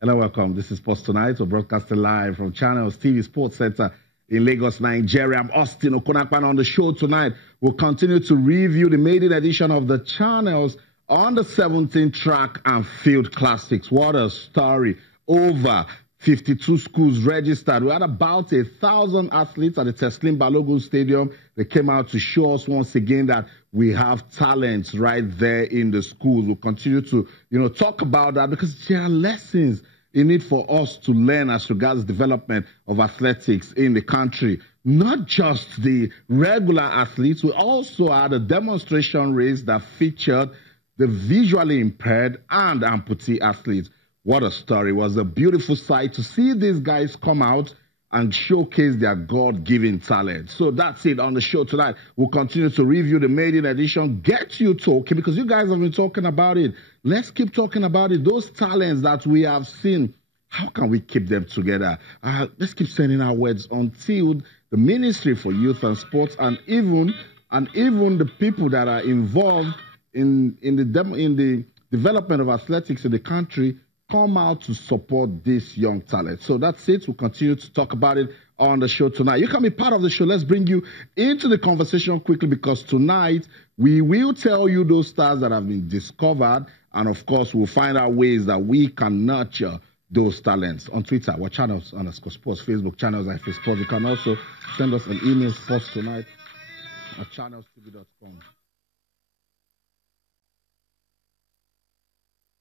Hello, welcome. This is Post Tonight. We're broadcasting live from Channels TV Sports Center in Lagos, Nigeria. I'm Austin Okonakpan. On the show tonight, we'll continue to review the maiden edition of the Channels on the 17 track and field classics. What a story. Over 52 schools registered. We had about 1,000 athletes at the Teslim Balogun Stadium. They came out to show us once again that we have talents right there in the schools. We'll continue to, talk about that because there are lessons in it for us to learn as regards development of athletics in the country. Not just the regular athletes, we also had a demonstration race that featured the visually impaired and amputee athletes. What a story. It was a beautiful sight to see these guys come out and showcase their God-given talent. So that's it on the show tonight. We'll continue to review the maiden edition, get you talking, because you guys have been talking about it. Let's keep talking about it. Those talents that we have seen, how can we keep them together? Let's keep sending our words until the Ministry for Youth and Sports and even the people that are involved in the development of athletics in the country come out to support this young talent. So that's it. We'll continue to talk about it on the show tonight. You can be part of the show. Let's bring you into the conversation quickly because tonight we will tell you those stars that have been discovered. And of course, we'll find out ways that we can nurture those talents. On Twitter, our channels _sports, Facebook channels and Facebook. You can also send us an email first tonight at channelstv.com.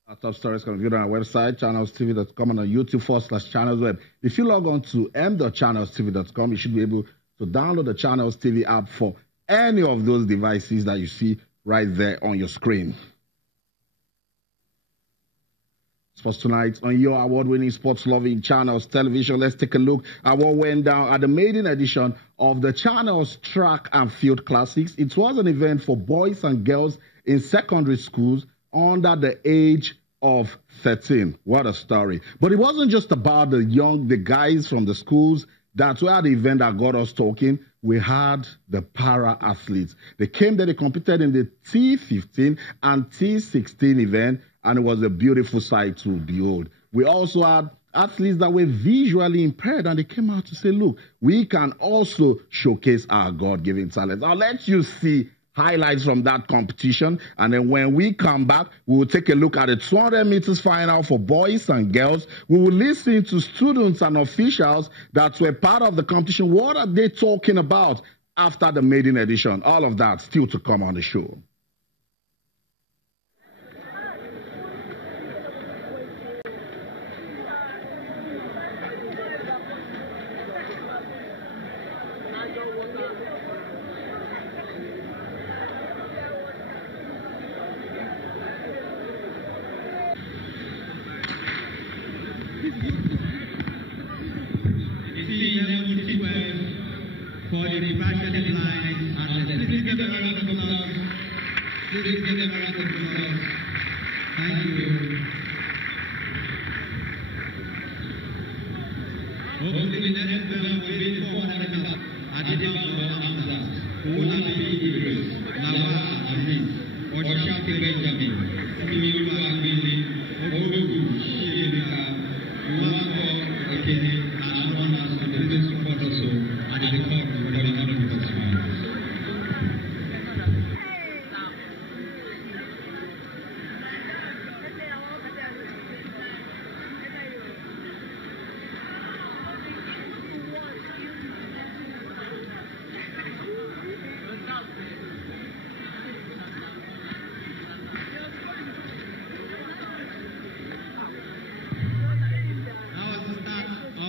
Our top stories can be viewed on our website, channelstv.com, and on YouTube /channelsweb. If you log on to m.channelstv.com, you should be able to download the Channels TV app for any of those devices that you see right there on your screen. Sports Tonight on your award-winning sports-loving Channels Television. Let's take a look at what went down at the maiden edition of the Channels Track and Field Classics. It was an event for boys and girls in secondary schools under the age of 13. What a story. But it wasn't just about the guys from the schools that were at the event that got us talking. We had the para-athletes. They came there, they competed in the T15 and T16 event, and it was a beautiful sight to behold. We also had athletes that were visually impaired, and they came out to say, look, we can also showcase our God-given talents. I'll let you see highlights from that competition, and then when we come back, we will take a look at the 200 meters final for boys and girls. We will listen to students and officials that were part of the competition. What are they talking about after the maiden edition? All of that still to come on the show. For the passionate line and please give them a round of applause. Please give them a round of applause. Thank you. Hopefully the next bell will be 400 meters at the Demo of Hamza, Ola Idris, Lawa Aziz, Oshaki Benjamin, Similu Agbili, Ogogu Shirika, Uwako Ekene, and others on the business support also at the court for the 100 meters finals.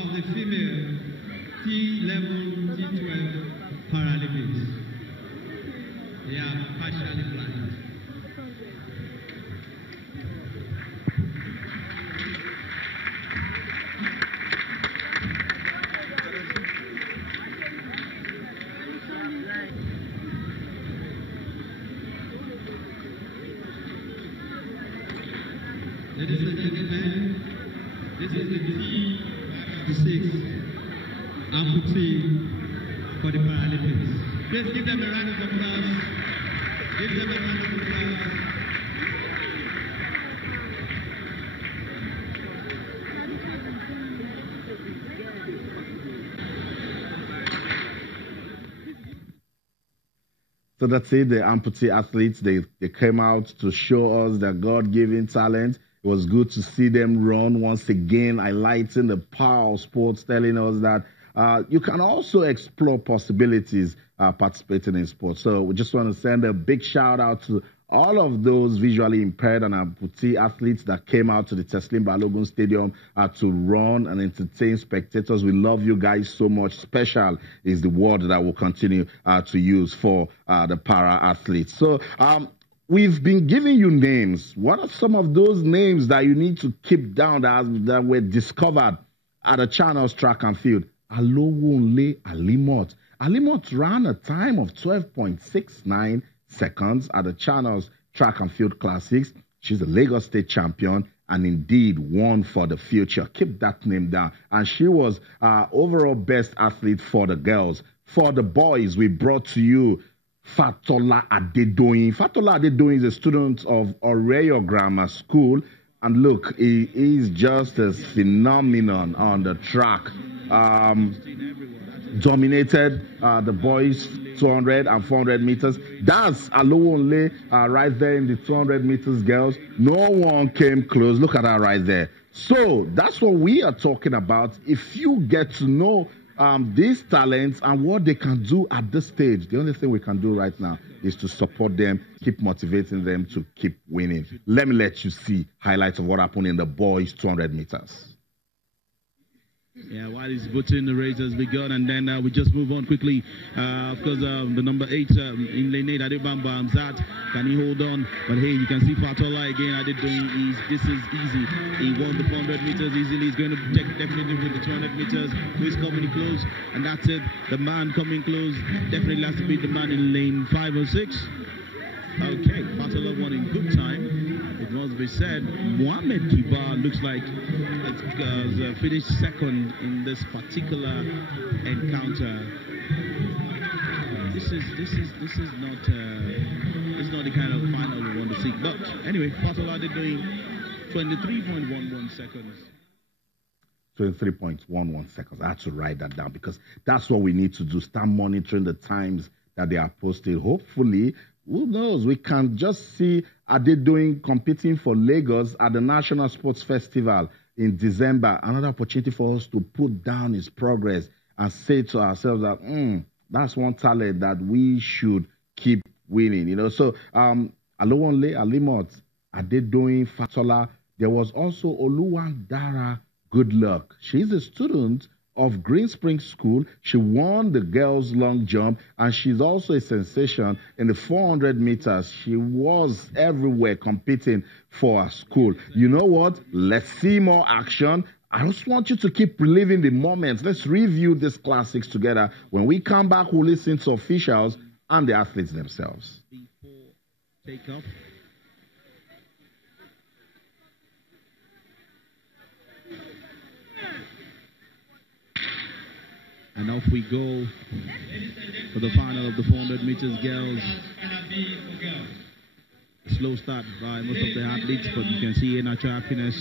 The female T11, T12 Paralympics. They are partially blind. Ladies and gentlemen, this is the T6 amputee for the Paralympics. Please give them a round of applause. Give them a round of applause. So that's it. The amputee athletes, they came out to show us their God-given talent. It was good to see them run once again, highlighting the power of sports, telling us that you can also explore possibilities participating in sports. So we just want to send a big shout out to all of those visually impaired and amputee athletes that came out to the Teslim Balogun Stadium to run and entertain spectators. We love you guys so much. Special is the word that we'll continue to use for the para athletes. So we've been giving you names. What are some of those names that you need to keep down that were discovered at the Channels track and field? Alowonle Alimot. Alimot ran a time of 12.69 seconds at the Channels Track and Field Classics. She's a Lagos State champion and indeed one for the future. Keep that name down. And she was overall best athlete for the girls. For the boys, we brought to you Fatola Adedoyin. Fatola Adedoyin is a student of Oreyo Grammar School. And look, he is just a phenomenon on the track. Dominated the boys 200 and 400 meters. That's Alowonle right there in the 200 meters, girls. No one came close. Look at her right there. So that's what we are talking about. If you get to know these talents and what they can do at this stage, the only thing we can do right now is to support them, keep motivating them to keep winning. Let me let you see highlights of what happened in the boys 200 meters. Yeah, while he's butchering the race has begun, and then we just move on quickly. Of course, the number 8 in lane 8, Adebamba Amzat, can he hold on? But hey, you can see Fatola again. This is easy. He won the 400 meters easily. He's going to definitely win the 200 meters. Who's coming close? And that's it. The man coming close definitely has to beat the man in lane 5 or 6. Okay, Fatola won in good time. It must be said, Mohamed Kibar looks like it's finished second in this particular encounter. This is not the kind of final we want to see. But anyway, Fatola did doing 23.11 seconds. 23.11 seconds. I had to write that down because that's what we need to do. Start monitoring the times that they are posted. Hopefully, who knows, we can just see Adedoyin competing for Lagos at the National Sports Festival in December. Another opportunity for us to put down his progress and say to ourselves that that's one talent that we should keep winning. You know, so Alowonle Alimot, Adedoyin, Fatola. There was also Oluwandara Good Luck. She's a student of Green Spring School. She won the girls' long jump, and she's also a sensation in the 400 meters. She was everywhere competing for her school. You know what? Let's see more action. I just want you to keep reliving the moments. Let's review these classics together. When we come back, we'll listen to officials and the athletes themselves. Before takeoff. And off we go for the final of the 400 meters girls. Slow start by most of the athletes, but you can see Natural Happiness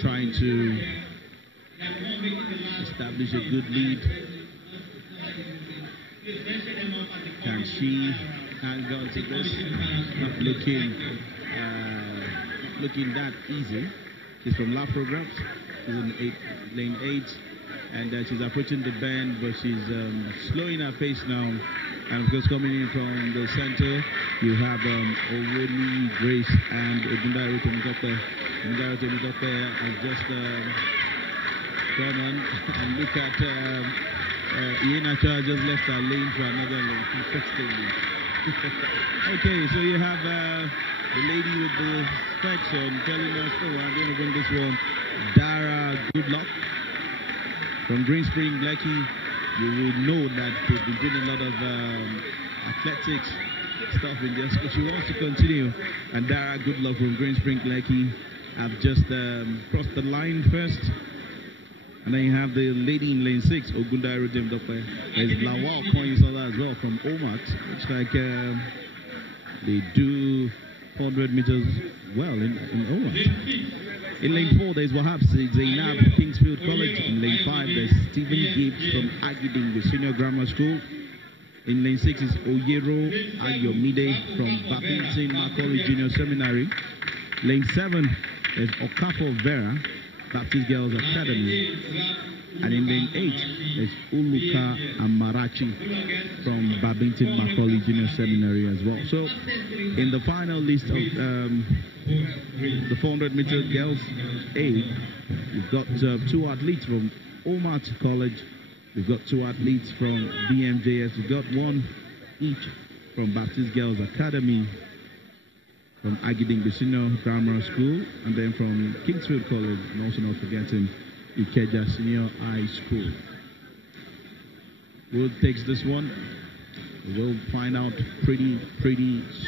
trying to establish a good lead. Can she hang on to this? Not looking that easy. She's from La Programs. She's in lane 8. And she's approaching the bend, but she's slowing her pace now. And of course, coming in from the center, you have Owoli, Grace, and Ogundare Temitope. Ogundare Temitope has just gone on. And look at Ienacho just left her lane for another lane. Okay, so you have the lady with the specs on telling us, oh, I'm going to win this one. Dara, good luck. From Green Spring, Blackie, you will know that they've been doing a lot of athletics stuff in there. So she wants to continue. And Dara, good luck from Green Spring, Blackie, have just crossed the line first. And then you have the lady in lane 6, Ogundare Temitope. There's Lawal Koinsola as well from Omat. Looks like they do 400 meters well in Omat. In lane 4, there's Wahab Zainab from Kingsfield College. In lane 5, there's Stephen Gibbs from Agiding, the Senior Grammar School. In lane 6 is Oyero Ayomide from Babington Macaulay Junior Seminary. Lane 7 is Okafor Vera, Baptist Girls Academy. And in lane 8 is Uluka Amarachi from Babington Macaulay Junior Seminary as well. So in the final list of the 400-meter girls A, we've got 2 athletes from Omat College. We've got 2 athletes from BMJS. We've got 1 each from Baptist Girls Academy, from Agiding Bisino Grammar School, and then from Kingsfield College, and also not forgetting Ikeja Senior High School. Who takes this one? We'll find out pretty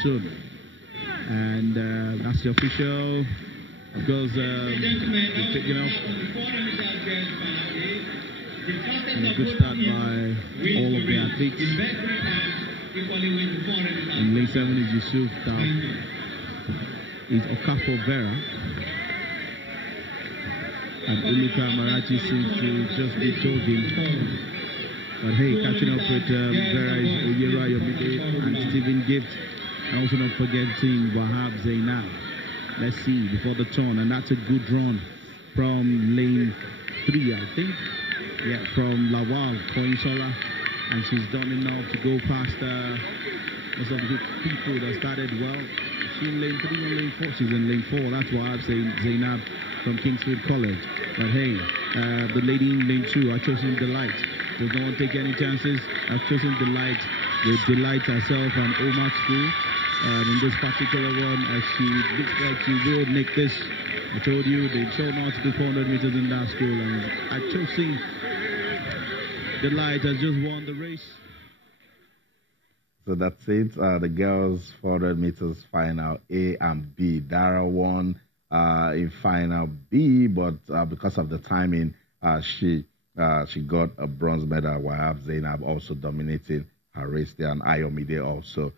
soon. And that's the official. Of course, we're taking off. And a good start by all of the athletes. In lane 7 is Yusuf Tau. It's Okafor Vera. And Uluka Marachi seems to just be jogging. But hey, catching up with Vera is Oyera Yomide and Stephen Gift. And also not forgetting Wahab Zainab. Let's see before the turn. And that's a good run from lane 3, I think. Yeah, from Lawal Koinsola. And she's done enough to go past most of the people that started well. She's in lane 3 and lane 4. She's in lane 4. That's why I've said Zainab from Kingsfield College. But hey, the lady in lane 2, I've chosen Delight. Does not want to take any chances. I've chosen Delight. With Delight herself and Omar School. In this particular one, she looks like she will make this. I told you they show not to do 400 meters in that school, and I've chosen Delight has just won the race. So that's it. The girls 400 meters final A and B. Dara won in final B, but because of the timing, she got a bronze medal. Wahab Zainab also dominating her race there, and Ayomide also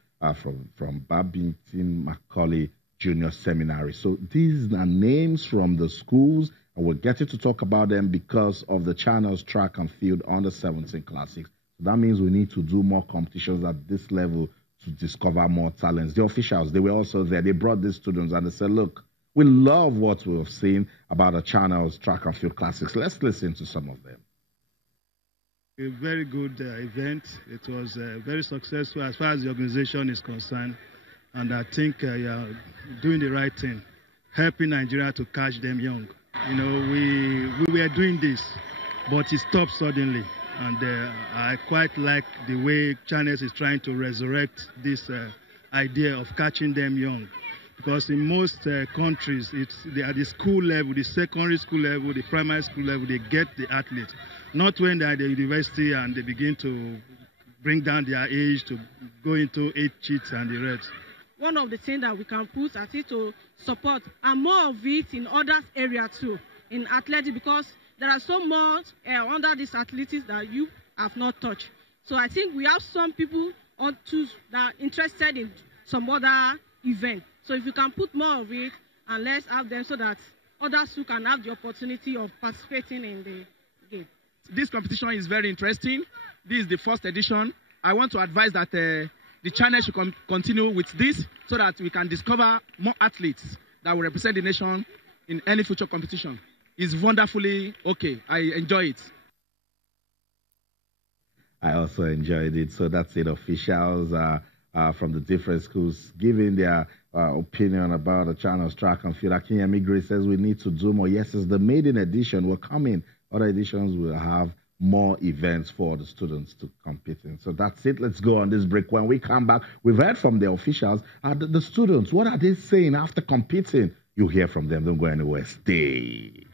from Babington Macaulay Junior Seminary. So these are names from the schools, and we're getting to talk about them because of the channel's track and field under 17 classics. So that means we need to do more competitions at this level to discover more talents. The officials, they were also there. They brought these students and they said, look, we love what we have seen about the channel's track and field classics. Let's listen to some of them. A very good event. It was very successful as far as the organization is concerned. And I think you're doing the right thing, helping Nigeria to catch them young. You know, we were doing this, but it stopped suddenly. And I quite like the way Channels is trying to resurrect this idea of catching them young. Because in most countries, they are the school level, the secondary school level, the primary school level, they get the athletes. Not when they're at the university and they begin to bring down their age to go into 8 cheats and the rest. One of the things that we can put at it to support, and more of it in other areas too, in athletics, because there are so much under these athletics that you have not touched. So I think we have some people on that are interested in some other event. So if you can put more of it, and let's have them so that others who can have the opportunity of participating in the game. This competition is very interesting. This is the first edition. I want to advise that the channel should continue with this so that we can discover more athletes that will represent the nation in any future competition. It's wonderfully okay. I enjoy it. I also enjoyed it. So that's it. Officials from the different schools giving their opinion about the channel's track and field. Akinyemi Grace says we need to do more. Yes, it's the maiden edition. We're coming. Other editions will have more events for the students to compete in. So that's it. Let's go on this break. When we come back, we've heard from the officials. The students, what are they saying after competing? You hear from them. Don't go anywhere. Stay.